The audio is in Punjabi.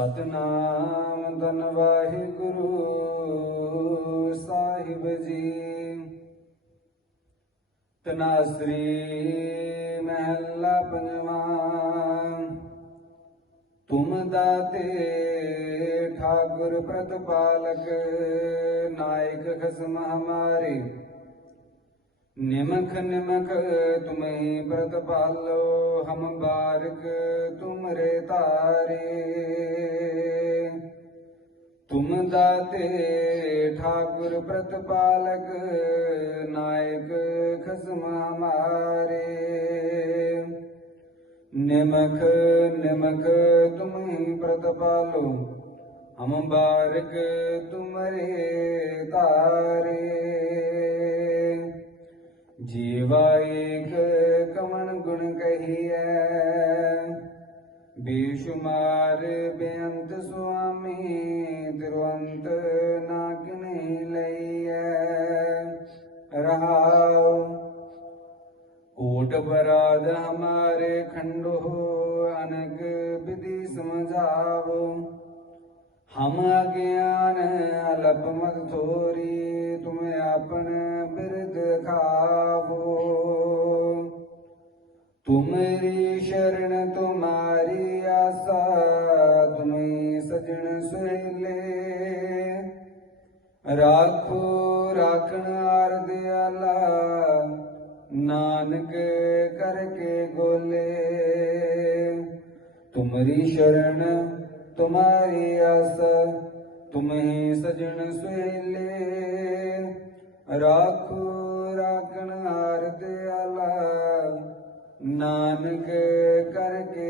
ਸਤਨਾਮ ਧੰਨ ਵਾਹਿਗੁਰੂ ਸਾਹਿਬ ਜੀ। ਤਨਾਸਰੀ ਮਹਿਲਾ ਪੰਜਵਾਂ, ਤੁਮ ਦਾਤੇ ਠਾਕੁਰ ਪ੍ਰਤਪਾਲਕ, ਨਾਇਕ ਖਸਮ ਹਮਾਰੇ। ਨਿਮਖ ਨਿਮਖ ਤੁਮਹੀ ਪ੍ਰਤਪਾਲੋ, ਹਮ ਬਾਰਕ ਤੁਮਰੇ ਤਾਰੇ। ਤੁਮ ਦਾਤੇ ਠਾਕੁਰ ਪ੍ਰਤਪਾਲਕ ਨਾਇਕ ਖਸਮ ਹਮਾਰੇ। ਨਿਮਖ ਨਿਮਖ ਤੁਮਹੀ ਪ੍ਰਤਪਾਲੋ ਹਮ ਬਾਰਕ ਤੁਮਰੇ ਤਾਰੇ। ਜੀਵਾ ਏਕ ਕਵਣ ਗੁਣ ਕਹੀਐ, ਬੇਸ਼ੁਮਾਰ ਬੇਅੰਤ ਸੁਆਮੀ ਲਈਐ ਰਹਾਉ ਕੋਟ ਬਰਾਦ ਹਮਾਰੇ ਖੰਡੋ ਅਨਕ ਵਿਧि ਸਮਝਾਵੋ ਹਮ ਅਗਿਆਨ ਅਲਪ ਮਤ ਥੋਰੀ ਤੁਮ ਆਪਨ ਬਿਰਦ ਖਾਵੋ ਤੁਮਰੀ ਸ਼ਰਨ ਤੁਮਾਰੀ ਰਾਖੋ, ਰਾਖਣ ਆਰ ਦਿਆਲਾ ਨਾਨਕ ਕਰਕੇ ਗੋਲੇ। ਤੁਮਰੀ ਸ਼ਰਨ, ਤੁਮਾਰੀ ਆਸ, ਤੁਮਹੀ ਸਜਣ ਸੁਹੇਲੇ ਰਾਖੋ, ਰਾਖਣ ਆਰ ਦਿਆਲਾ ਨਾਨਕ ਕਰਕੇ